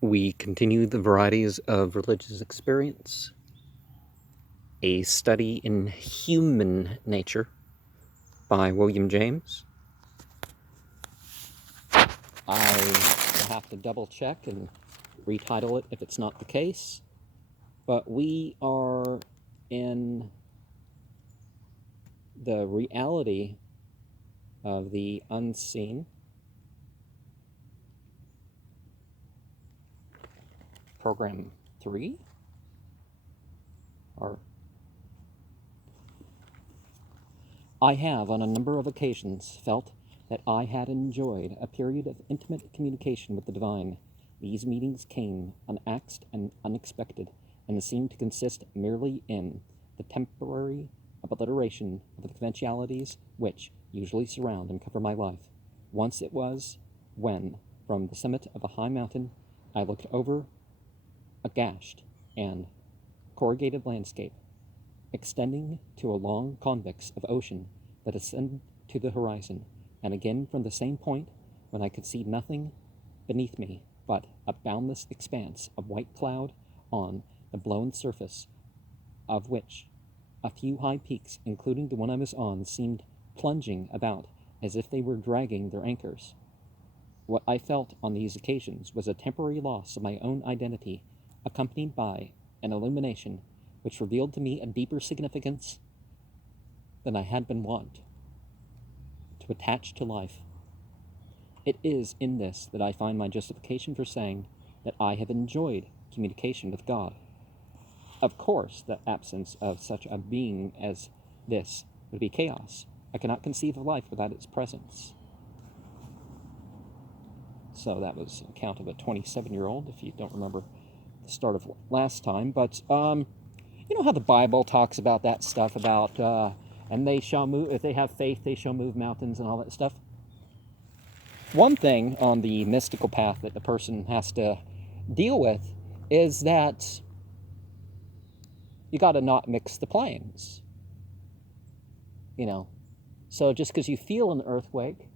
We continue the varieties of religious experience, a study in human nature by William James. I will have to double check and retitle it if it's not the case, but we are in the reality of the unseen. Program 3, or I have on a number of occasions felt that I had enjoyed a period of intimate communication with the divine. These meetings came unasked and unexpected, and seemed to consist merely in the temporary obliteration of the conventionalities which usually surround and cover my life. Once it was when, from the summit of a high mountain, I looked over a gashed and corrugated landscape, extending to a long convex of ocean that ascended to the horizon, and again from the same point when I could see nothing beneath me but a boundless expanse of white cloud on the blown surface of which a few high peaks, including the one I was on, seemed plunging about as if they were dragging their anchors. What I felt on these occasions was a temporary loss of my own identity, accompanied by an illumination which revealed to me a deeper significance than I had been wont to attach to life. It is in this that I find my justification for saying that I have enjoyed communication with God. Of course, the absence of such a being as this would be chaos. I cannot conceive of life without its presence. So that was an account of a 27-year-old, if you don't remember the start of last time. But you know how the Bible talks about that stuff about, and they shall move, if they have faith, they shall move mountains and all that stuff. One thing on the mystical path that the person has to deal with is that you got to not mix the planes. You know, so just because you feel an earthquake,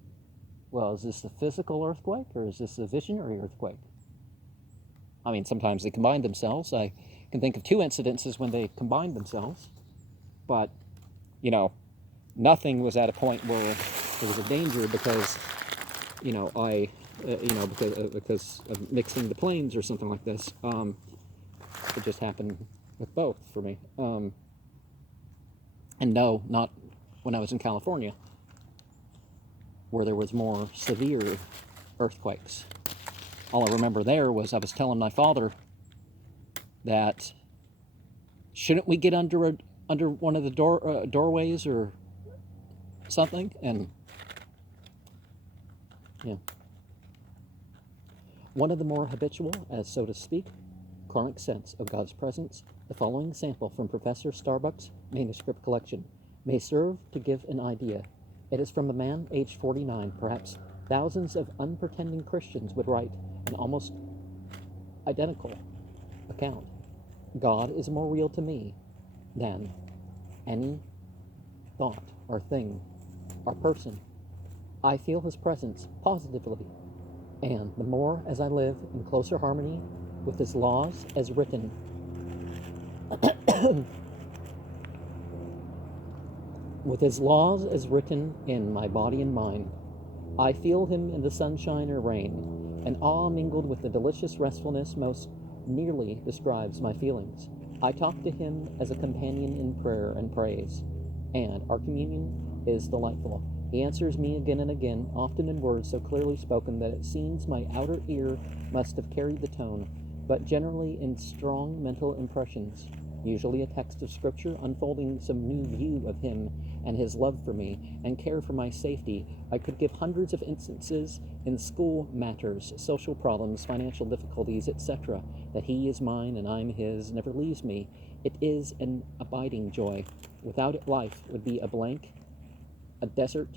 well, is this a physical earthquake or is this a visionary earthquake? I mean, sometimes they combine themselves. I can think of two incidences when they combined themselves, but, you know, nothing was at a point where there was a danger because, you know, because of mixing the planes or something like this. It just happened with both for me. And no, not when I was in California, where there was more severe earthquakes. All I remember there was I was telling my father that shouldn't we get under one of the doorways or something, and yeah. One of the more habitual, as so to speak, chronic sense of God's presence, the following sample from Professor Starbuck's manuscript collection may serve to give an idea. It is from a man aged 49. Perhaps thousands of unpretending Christians would write an almost identical account. God is more real to me than any thought or thing or person. I feel his presence positively, and the more as I live in closer harmony with his laws as written with his laws as written in my body and mind. I feel him in the sunshine or rain. An awe mingled with the delicious restfulness most nearly describes my feelings. I talk to him as a companion in prayer and praise, and our communion is delightful. He answers me again and again, often in words so clearly spoken that it seems my outer ear must have carried the tone, but generally in strong mental impressions, usually a text of scripture unfolding some new view of him and his love for me and care for my safety. I could give hundreds of instances in school matters, social problems, financial difficulties, etc., that he is mine and I'm his, never leaves me. It is an abiding joy. Without it, life would be a blank, a desert,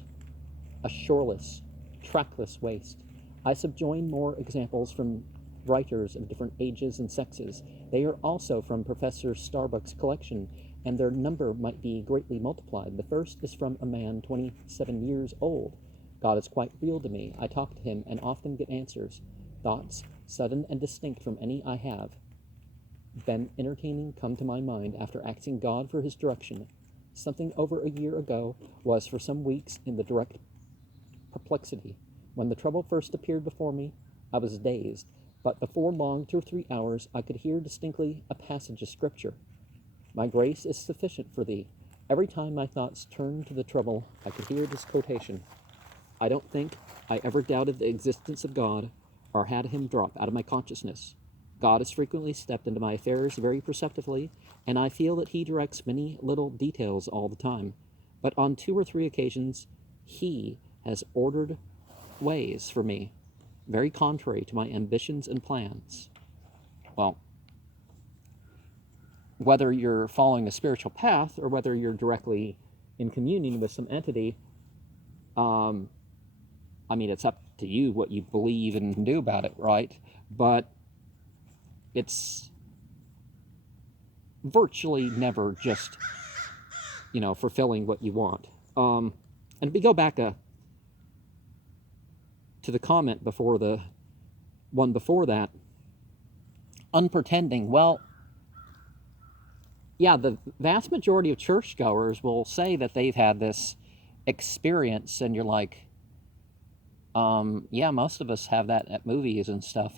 a shoreless, trackless waste. I subjoin more examples from writers of different ages and sexes. They are also from Professor Starbuck's collection, and their number might be greatly multiplied. The first is from a man 27 years old. God is quite real to me. I talk to him and often get answers. thoughts, sudden and distinct from any I have been entertaining, come to my mind after asking God for his direction. Something over a year ago was for some weeks in the direct perplexity. When the trouble first appeared before me, I was dazed, but before long, 2 or 3 hours, I could hear distinctly a passage of Scripture. My grace is sufficient for thee. Every time my thoughts turned to the trouble, I could hear this quotation. I don't think I ever doubted the existence of God or had him drop out of my consciousness. God has frequently stepped into my affairs very perceptively, and I feel that he directs many little details all the time. But on 2 or 3 occasions, he has ordered ways for me, very contrary to my ambitions and plans. Well, whether you're following a spiritual path or whether you're directly in communion with some entity, it's up to you what you believe and do about it, right? But it's virtually never just, fulfilling what you want. And if we go back to the comment before the one before that, unpretending, well, yeah, the vast majority of churchgoers will say that they've had this experience, and you're like, yeah, most of us have that at movies and stuff.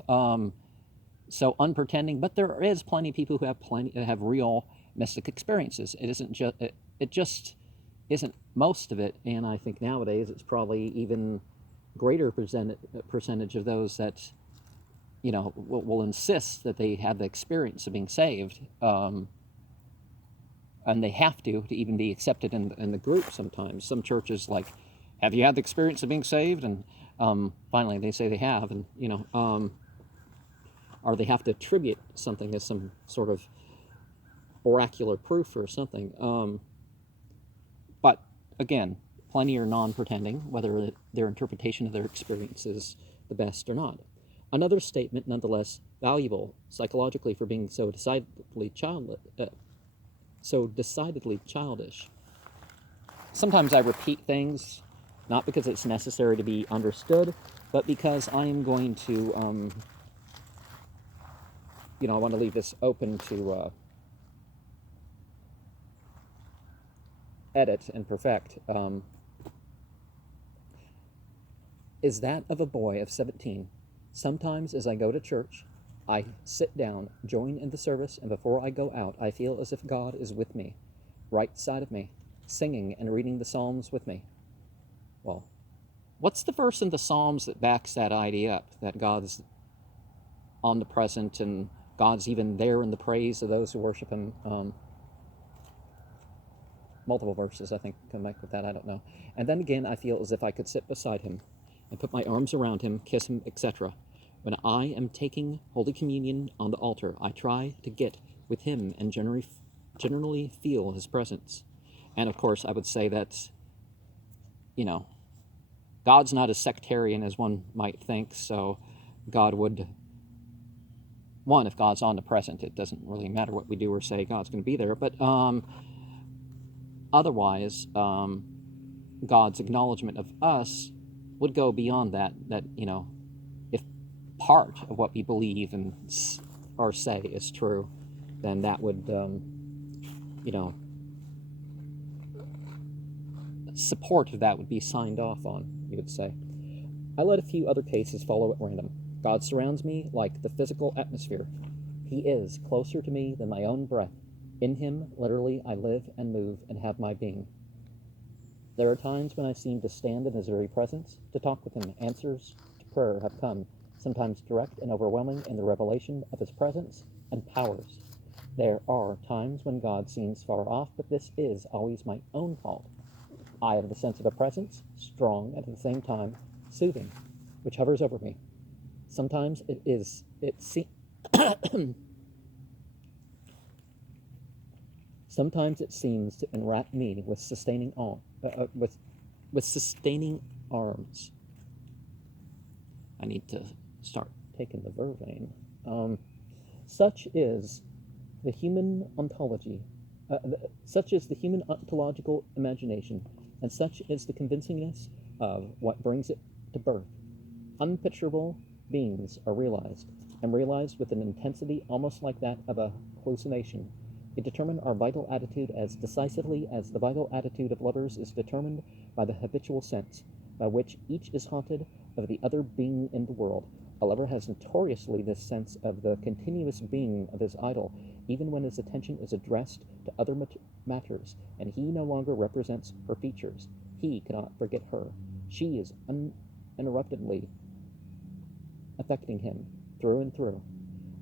So unpretending, but there is plenty of people who have real mystic experiences. It just isn't most of it, and I think nowadays it's probably even greater percentage of those that will insist that they have the experience of being saved, and they have to even be accepted in the group. Sometimes some churches like, have you had the experience of being saved? And finally they say they have, and or they have to attribute something as some sort of oracular proof or something. But again, plenty are non-pretending, whether their interpretation of their experience is the best or not. Another statement, nonetheless, valuable psychologically for being so decidedly childish. Sometimes I repeat things, not because it's necessary to be understood, but because I am going to, I want to leave this open to edit and perfect. Is that of a boy of 17. Sometimes as I go to church, I sit down, join in the service, and before I go out, I feel as if God is with me, right side of me, singing and reading the Psalms with me. Well, what's the verse in the Psalms that backs that idea up, that God's omnipresent and God's even there in the praise of those who worship him? Multiple verses, I think, come back with that, I don't know. And then again, I feel as if I could sit beside him and put my arms around him, kiss him, etc. When I am taking Holy Communion on the altar, I try to get with him and generally feel his presence. And of course, I would say that, God's not as sectarian as one might think, so God would, if God's omnipresent, it doesn't really matter what we do or say, God's going to be there. But otherwise, God's acknowledgement of us would go beyond that, if part of what we believe and or say is true, then that would, support of that would be signed off on, you would say. I let a few other cases follow at random. God surrounds me like the physical atmosphere. He is closer to me than my own breath. In him, literally, I live and move and have my being. There are times when I seem to stand in his very presence, to talk with him. Answers to prayer have come, sometimes direct and overwhelming in the revelation of his presence and powers. There are times when God seems far off, but this is always my own fault. I have the sense of a presence, strong and at the same time soothing, which hovers over me. Sometimes Sometimes it seems to enwrap me with sustaining arms. I need to start taking the vervain. Such is the human ontology. Such is the human ontological imagination, and such is the convincingness of what brings it to birth. Unpicturable beings are realized, and realized with an intensity almost like that of a hallucination. They determine our vital attitude as decisively as the vital attitude of lovers is determined by the habitual sense, by which each is haunted of the other being in the world. A lover has notoriously this sense of the continuous being of his idol, even when his attention is addressed to other matters, and he no longer represents her features. He cannot forget her. She is uninterruptedly affecting him through and through.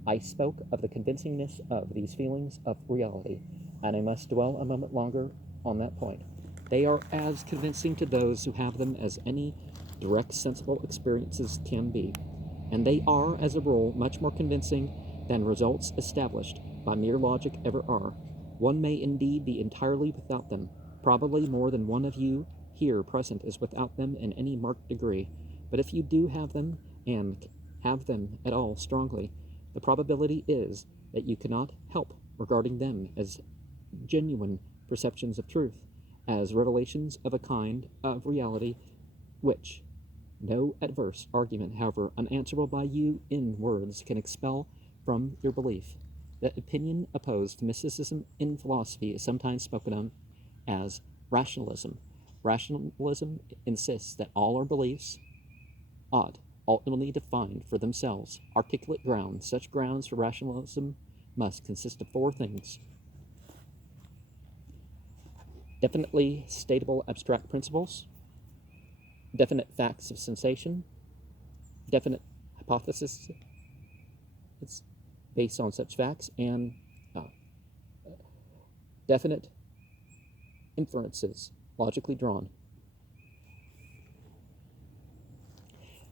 I spoke of the convincingness of these feelings of reality, and I must dwell a moment longer on that point. They are as convincing to those who have them as any direct sensible experiences can be, and they are, as a rule, much more convincing than results established by mere logic ever are. One may indeed be entirely without them. Probably more than one of you here present is without them in any marked degree. But if you do have them, and have them at all strongly, the probability is that you cannot help regarding them as genuine perceptions of truth, as revelations of a kind of reality which no adverse argument, however unanswerable by you in words, can expel from your belief. The opinion opposed to mysticism in philosophy is sometimes spoken of as rationalism. Rationalism insists that all our beliefs ought ultimately to find for themselves articulate grounds. Such grounds for rationalism must consist of four things: definitely statable abstract principles, definite facts of sensation, definite hypotheses based on such facts, and definite inferences logically drawn.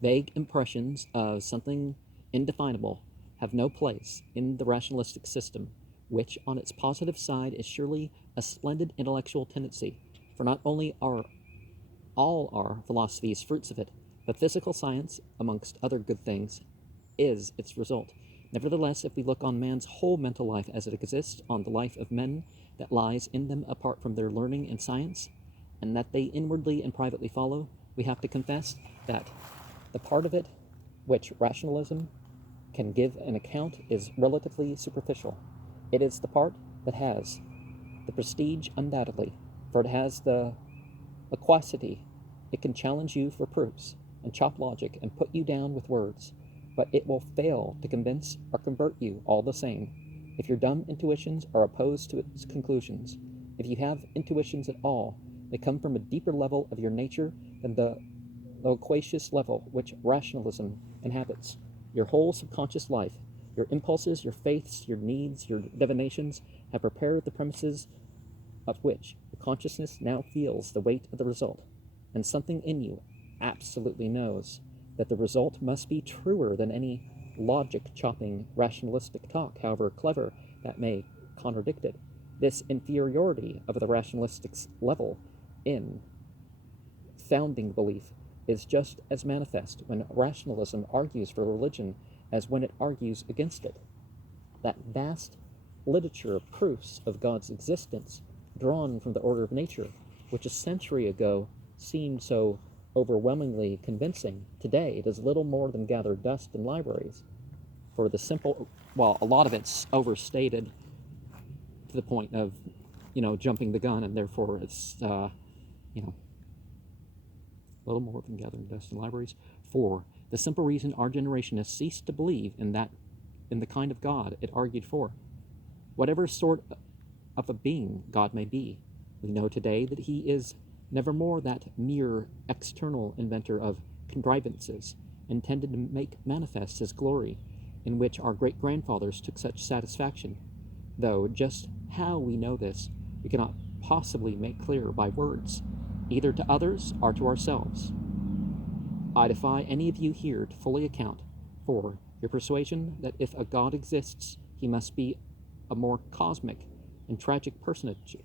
Vague impressions of something indefinable have no place in the rationalistic system, which on its positive side is surely a splendid intellectual tendency, for not only are all our philosophies fruits of it, but physical science, amongst other good things, is its result. Nevertheless, if we look on man's whole mental life as it exists, on the life of men that lies in them apart from their learning and science, and that they inwardly and privately follow, we have to confess that the part of it which rationalism can give an account is relatively superficial. It is the part that has the prestige undoubtedly, for it has the loquacity. It can challenge you for proofs, and chop logic, and put you down with words, but it will fail to convince or convert you all the same. If your dumb intuitions are opposed to its conclusions, if you have intuitions at all, they come from a deeper level of your nature than the loquacious level which rationalism inhabits. Your whole subconscious life, your impulses, your faiths, your needs, your divinations, have prepared the premises of which your consciousness now feels the weight of the result, and something in you absolutely knows that the result must be truer than any logic-chopping rationalistic talk, however clever that may contradict it. This inferiority of the rationalistic level in founding belief is just as manifest when rationalism argues for religion as when it argues against it. That vast literature of proofs of God's existence drawn from the order of nature, which a century ago seemed so overwhelmingly convincing, today does little more than gather dust in libraries. For the simple, well, a lot of it's overstated to the point of, jumping the gun, and therefore it's, a little more than gathering dust in libraries. For the simple reason our generation has ceased to believe in the kind of God it argued for. Whatever sort of a being God may be, we know today that he is nevermore that mere external inventor of contrivances intended to make manifest his glory, in which our great-grandfathers took such satisfaction, though just how we know this we cannot possibly make clear by words, either to others or to ourselves. I defy any of you here to fully account for your persuasion that if a God exists, he must be a more cosmic and tragic personage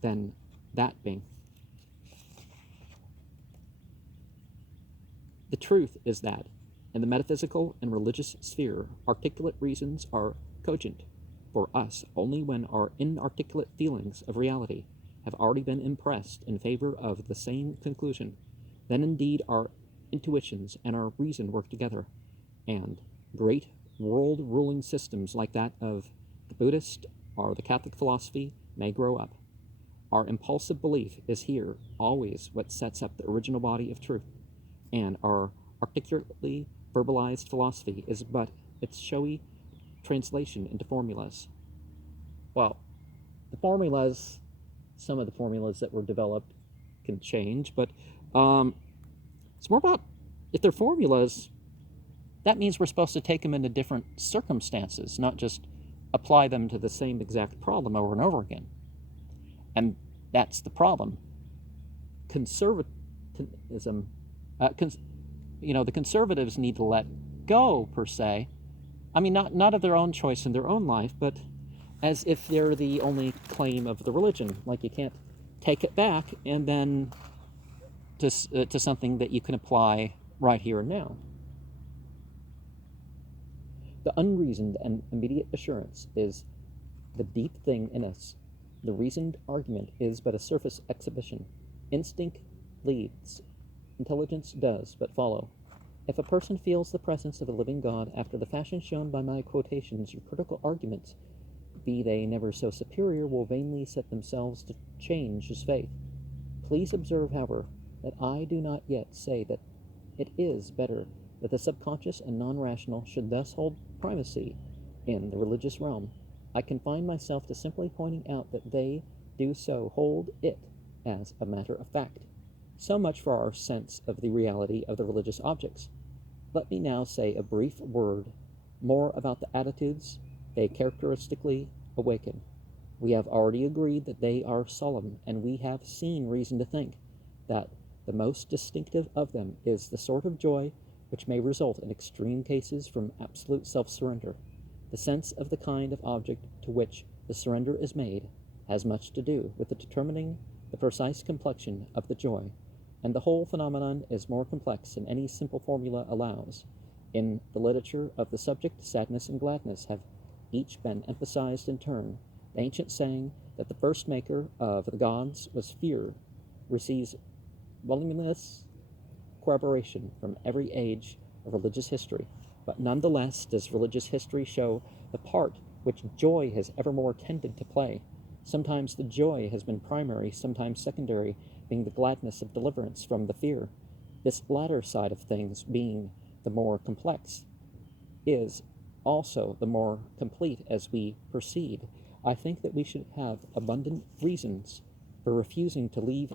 than that being. The truth is that, in the metaphysical and religious sphere, articulate reasons are cogent for us only when our inarticulate feelings of reality have already been impressed in favor of the same conclusion. Then indeed our intuitions and our reason work together. and great world-ruling systems like that of the Buddhist or the Catholic philosophy may grow up. Our impulsive belief is here always what sets up the original body of truth, and our articulately verbalized philosophy is but its showy translation into formulas. Well, the formulas, some of the formulas that were developed can change, but it's more about, if they're formulas, that means we're supposed to take them into different circumstances, not just apply them to the same exact problem over and over again. And that's the problem. Conservatism, the conservatives need to let go, per se. I mean, not of their own choice in their own life, but as if they're the only claim of the religion. Like, you can't take it back and then to something that you can apply right here and now. The unreasoned and immediate assurance is the deep thing in us. The reasoned argument is but a surface exhibition. Instinct leads, intelligence does but follow. If a person feels the presence of a living God after the fashion shown by my quotations, your critical arguments, be they never so superior, will vainly set themselves to change his faith. Please observe, however, that I do not yet say that it is better that the subconscious and non-rational should thus hold primacy in the religious realm. I confine myself to simply pointing out that they do so hold it as a matter of fact. So much for our sense of the reality of the religious objects. Let me now say a brief word more about the attitudes they characteristically awaken. We have already agreed that they are solemn, and we have seen reason to think that the most distinctive of them is the sort of joy which may result in extreme cases from absolute self-surrender. The sense of the kind of object to which the surrender is made has much to do with the determining the precise complexion of the joy, and the whole phenomenon is more complex than any simple formula allows. In the literature of the subject, sadness and gladness have each been emphasized in turn. The ancient saying that the first maker of the gods was fear receives voluminous corroboration from every age of religious history, but nonetheless does religious history show the part which joy has evermore tended to play. Sometimes the joy has been primary, sometimes secondary, being the gladness of deliverance from the fear. This latter side of things, being the more complex, is also the more complete as we proceed. I think that we should have abundant reasons for refusing to leave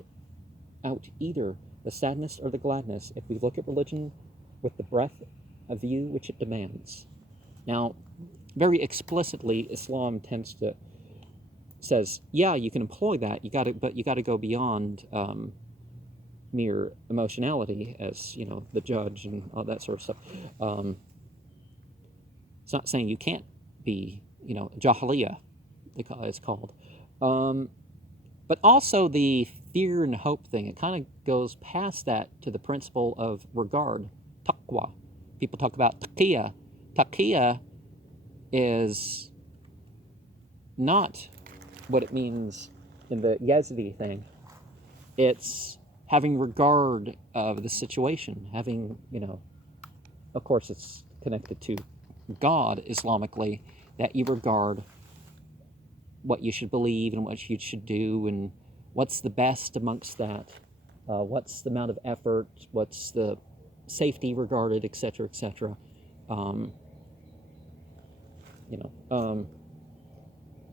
out either the sadness or the gladness if we look at religion with the breadth of view which it demands. Now, very explicitly, Islam says, yeah, you can employ that, but you got to go beyond mere emotionality, as the judge and all that sort of stuff. It's not saying you can't be, jahiliyyah, it's called. But also the fear and hope thing, it kind of goes past that to the principle of regard, taqwa. People talk about taqiyya. Taqiyya is not what it means in the Yazdi thing. It's having regard of the situation, having, of course it's connected to God Islamically, that you regard what you should believe and what you should do, and what's the best amongst that, what's the amount of effort, what's the safety regarded, etc., etc.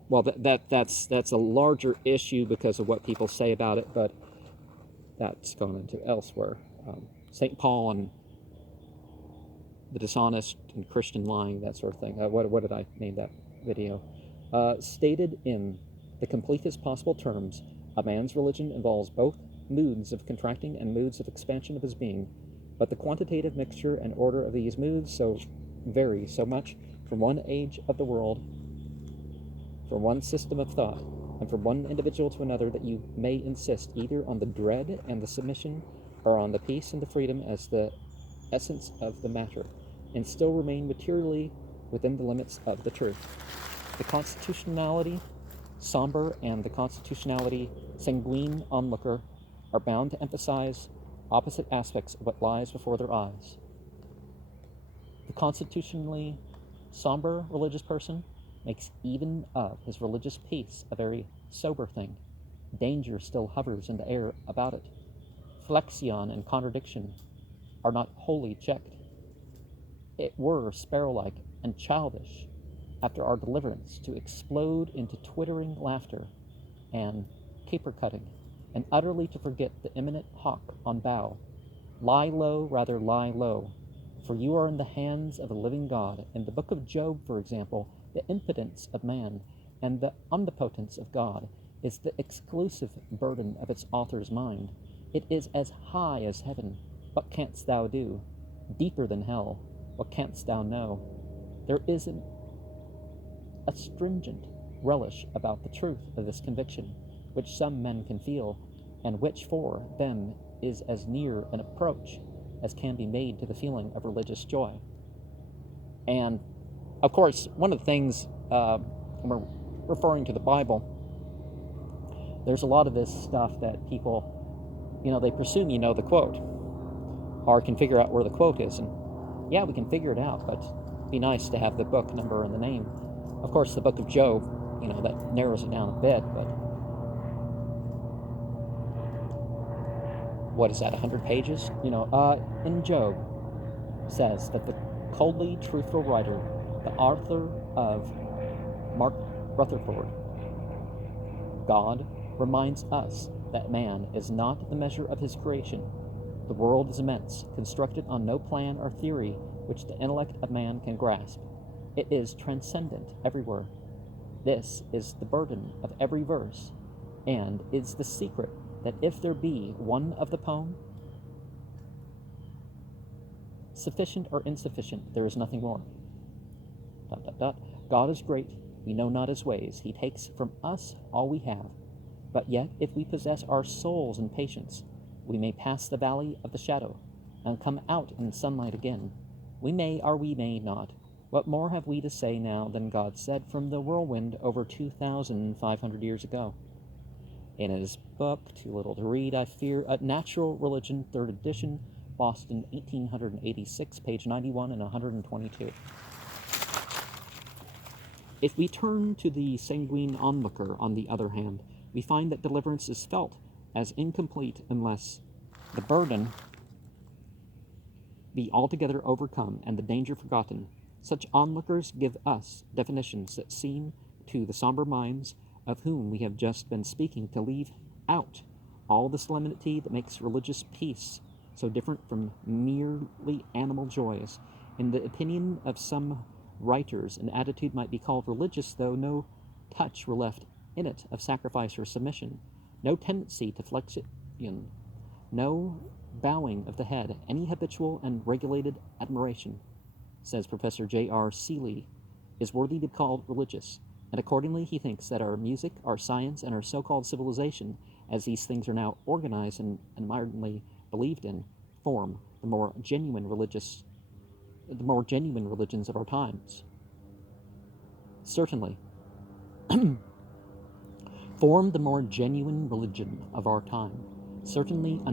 Well, that's a larger issue because of what people say about it, but that's gone into elsewhere. St. Paul and the dishonest and Christian lying, that sort of thing. What did I name that video? Stated in the completest possible terms, a man's religion involves both moods of contracting and moods of expansion of his being, but the quantitative mixture and order of these moods vary so much from one age of the world, from one system of thought, and from one individual to another, that you may insist either on the dread and the submission, or on the peace and the freedom as the essence of the matter, and still remain materially within the limits of the truth. The constitutionality somber and the constitutionality sanguine onlooker are bound to emphasize opposite aspects of what lies before their eyes. The constitutionally somber religious person makes even of his religious peace a very sober thing. Danger still hovers in the air about it. Flexion and contradiction are not wholly checked. It were sparrow-like and childish after our deliverance to explode into twittering laughter and caper-cutting, and utterly to forget the imminent hawk on bough. Lie low, rather lie low, for you are in the hands of a living God. In the book of Job, for example, the impotence of man and the omnipotence of God is the exclusive burden of its author's mind. It is as high as heaven. What canst thou do? Deeper than hell. What canst thou know? There is an astringent relish about the truth of this conviction, which some men can feel, and which for them is as near an approach as can be made to the feeling of religious joy. And, of course, one of the things, when we're referring to the Bible, there's a lot of this stuff that people, they presume you know the quote, or can figure out where the quote is. And, yeah, we can figure it out, but it'd be nice to have the book number and the name. Of course, the book of Job, that narrows it down a bit, but what is that, 100 pages? In Job says that the coldly truthful writer, the author of Mark Rutherford, God reminds us that man is not the measure of his creation. The world is immense, constructed on no plan or theory which the intellect of man can grasp. It is transcendent everywhere. This is the burden of every verse, and is the secret that if there be one of the poem, sufficient or insufficient, there is nothing more. ... God is great, we know not his ways. He takes from us all we have. But yet, if we possess our souls in patience, we may pass the valley of the shadow, and come out in sunlight again. We may, or we may not. What more have we to say now than God said from the whirlwind over 2,500 years ago? In his book, Too Little to Read, I Fear, Natural Religion, 3rd edition, Boston, 1886, page 91 and 122. If we turn to the sanguine onlooker, on the other hand, we find that deliverance is felt as incomplete unless the burden be altogether overcome and the danger forgotten. Such onlookers give us definitions that seem to the somber minds of whom we have just been speaking to leave out all the solemnity that makes religious peace so different from merely animal joys. In the opinion of some writers, an attitude might be called religious, though no touch were left in it of sacrifice or submission, no tendency to flexion, no bowing of the head, any habitual and regulated admiration, says Professor J.R. Seeley, is worthy to be called religious. And accordingly, he thinks that our music, our science, and our so-called civilization, as these things are now organized and admiringly believed in, form the more genuine religions of our times. Certainly, form the more genuine religion of our time. Certainly, the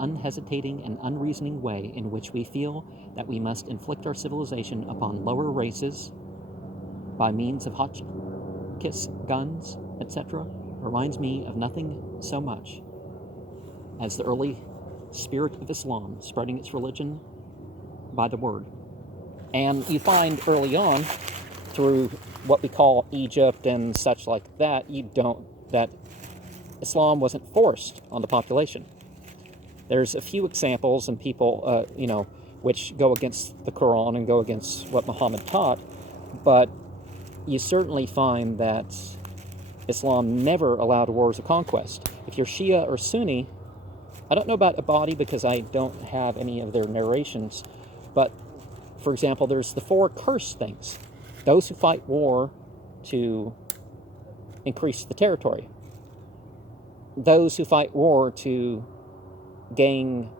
unhesitating and unreasoning way in which we feel that we must inflict our civilization upon lower races by means of hot-kiss guns, etc., reminds me of nothing so much as the early spirit of Islam spreading its religion by the word. And you find early on, through what we call Egypt and such like that, that Islam wasn't forced on the population. There's a few examples, and people, which go against the Quran and go against what Muhammad taught, but you certainly find that Islam never allowed wars of conquest. If you're Shia or Sunni, I don't know about Abadi because I don't have any of their narrations, but, for example, there's the 4 cursed things. Those who fight war to increase the territory. Those who fight war to gain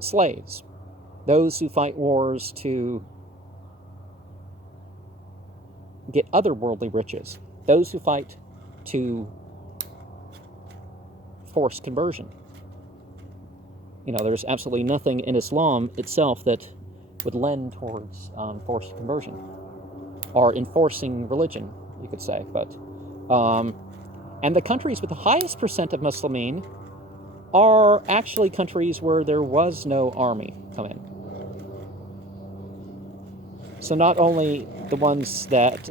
slaves. Those who fight wars to get other worldly riches. Those who fight to force conversion. there's absolutely nothing in Islam itself that would lend towards forced conversion or enforcing religion, you could say. But and the countries with the highest percent of Muslimin are actually countries where there was no army come in. So not only the ones that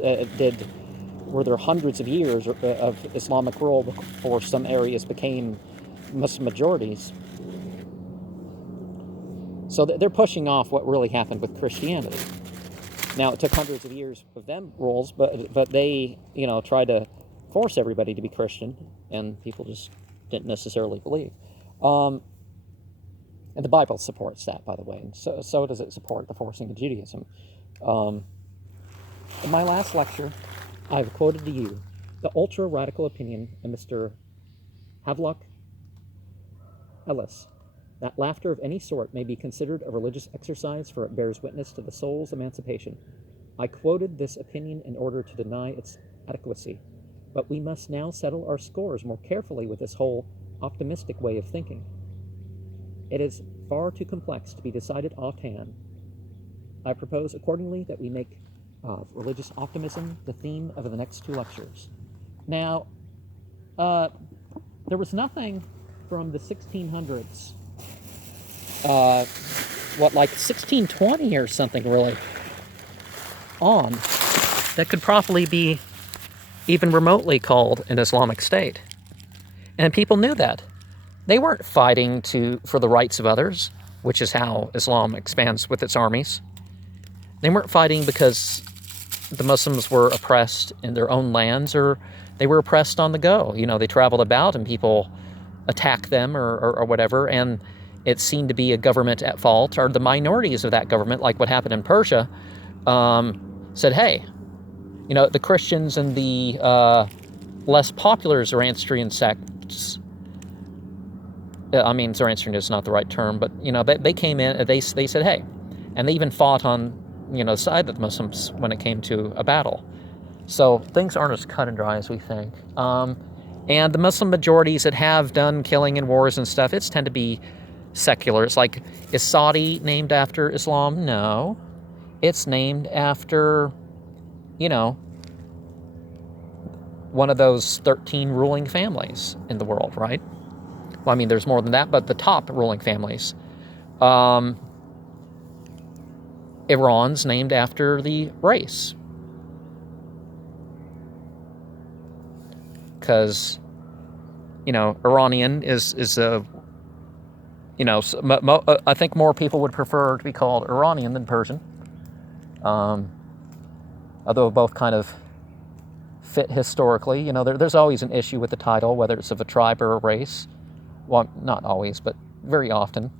were there hundreds of years of Islamic rule before some areas became Muslim majorities. So they're pushing off what really happened with Christianity. Now, it took hundreds of years of them rules, but they, tried to force everybody to be Christian, and people just didn't necessarily believe. And the Bible supports that, by the way, and so does it support the forcing of Judaism. In my last lecture, I've quoted to you the ultra-radical opinion of Mr. Havelock Ellis, that laughter of any sort may be considered a religious exercise, for it bears witness to the soul's emancipation. I quoted this opinion in order to deny its adequacy, but we must now settle our scores more carefully with this whole optimistic way of thinking. It is far too complex to be decided offhand. I propose accordingly that we make religious optimism the theme of the next two lectures. Now, there was nothing from the 1600s, like 1620 or something really, on, that could probably be even remotely called an Islamic State. And people knew that. They weren't fighting for the rights of others, which is how Islam expands with its armies. They weren't fighting because the Muslims were oppressed in their own lands, or they were oppressed on the go. They traveled about and people attacked them or whatever, and it seemed to be a government at fault, or the minorities of that government, like what happened in Persia, said, hey, the Christians and the less popular Zoroastrian sects, Zoroastrian is not the right term, but, they came in, they said, hey, and they even fought on, the side of the Muslims when it came to a battle. So things aren't as cut and dry as we think. And the Muslim majorities that have done killing and wars and stuff, it's tend to be secular. It's like, is Saudi named after Islam? No. It's named after, one of those 13 ruling families in the world, right? Well, there's more than that, but the top ruling families. Iran's named after the race. Because, Iranian is a, I think more people would prefer to be called Iranian than Persian. Although both kind of fit historically. There's always an issue with the title, whether it's of a tribe or a race. Well, not always, but very often.